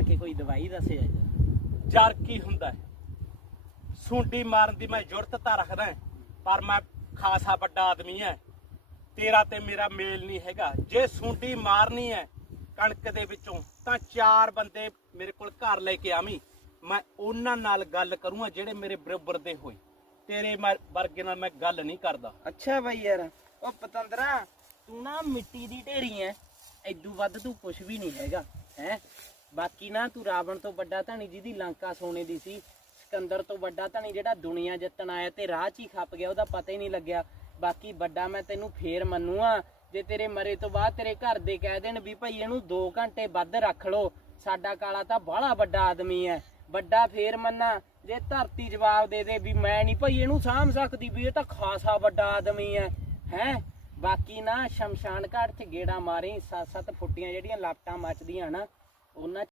ਬਣ ਕੇ ਕੋਈ ਦਵਾਈ ਦੱਸਿਆ ਜਰ ਕੀ ਹੁੰਦਾ ਸੁੰਡੀ ਮਾਰਨ ਦੀ ਮੈਂ ਜੁਰਤ ਤਾਂ ਰੱਖਦਾ ਪਰ ਮੈਂ ਖਾਸਾ ਵੱਡਾ ਆਦਮੀ ਐ ਤੇਰਾ ਤੇ ਮੇਰਾ ਮੇਲ ਨਹੀਂ ਹੈਗਾ। ਜੇ ਸੁੰਡੀ ਮਾਰਨੀ ਹੈ ਕਣਕ ਦੇ ਵਿੱਚੋਂ ਤਾਂ ਚਾਰ ਬੰਦੇ ਮੇਰੇ ਕੋਲ ਘਰ ਲੈ ਕੇ ਆਵੀਂ। ਮੈਂ ਉਹਨਾਂ ਨਾਲ ਗੱਲ ਕਰੂੰਗਾ ਜਿਹੜੇ ਮੇਰੇ ਬਰਾਬਰ ਦੇ ਹੋਏ। ਤੇਰੇ ਵਰਗੇ ਨਾਲ ਮੈਂ ਗੱਲ ਨਹੀਂ ਕਰਦਾ। ਅੱਛਾ ਬਾਈ ਯਾਰ ਉਹ ਪਤੰਦਰਾ ਤੂੰ ਨਾ ਮਿੱਟੀ ਦੀ ਢੇਰੀ ਐ ਐਦੂ ਵੱਧ ਤੂੰ ਕੁਛ ਵੀ ਨਹੀਂ ਹੈਗਾ ਹੈ? ਬਾਕੀ ਨਾ ਤੂੰ ਰਾਵਣ ਤੋਂ ਵੱਡਾ ਧਣੀ ਜਿਹਦੀ ਲੰਕਾ ਸੋਨੇ ਦੀ ਸੀ, ਸਿਕੰਦਰ ਤੋਂ ਵੱਡਾ ਧਣੀ ਜਿਹੜਾ ਦੁਨੀਆ ਜਿੱਤਣ ਆਇਆ ਤੇ ਰਾਹ 'ਚ ਹੀ ਖੱਪ ਗਿਆ, ਉਹਦਾ ਪਤਾ ਹੀ ਨਹੀਂ ਲੱਗਿਆ। ਬਾਕੀ ਵੱਡਾ ਮੈਂ ਤੈਨੂੰ ਫੇਰ ਮੰਨੂਆ, ਜੇ ਤੇਰੇ ਮਰੇ ਤੋਂ ਬਾਅਦ ਤੇਰੇ ਘਰ ਦੇ ਕਹਿ ਦੇਣ ਵੀ ਭਾਈ ਇਹਨੂੰ 2 ਘੰਟੇ ਵੱਧ ਰੱਖ ਲਓ, ਸਾਡਾ ਕਾਲਾ ਤਾਂ ਬਾਹਲਾ ਵੱਡਾ ਆਦਮੀ ਐ। ਵੱਡਾ ਫੇਰ ਮੰਨਾ, ਜੇ ਧਰਤੀ ਜਵਾਬ ਦੇ ਦੇ ਵੀ ਮੈਂ ਨਹੀਂ ਭਾਈ ਇਹਨੂੰ ਸਾਂਭ ਸਕਦੀ ਵੀ ਇਹ ਤਾਂ ਖਾਸਾ ਵੱਡਾ ਆਦਮੀ ਐ, ਹੈ? ਬਾਕੀ ਨਾ ਸ਼ਮਸ਼ਾਨ ਘਾਟ 'ਚ ਗੇੜਾ ਮਾਰੀ ਸੱਤ ਸੱਤ ਫੁੱਟੀਆਂ ਜਿਹੜੀਆਂ ਲਾਪਟਾਂ ਮੱਚਦੀਆਂ ਨਾ ਉਹਨਾਂ 'ਚ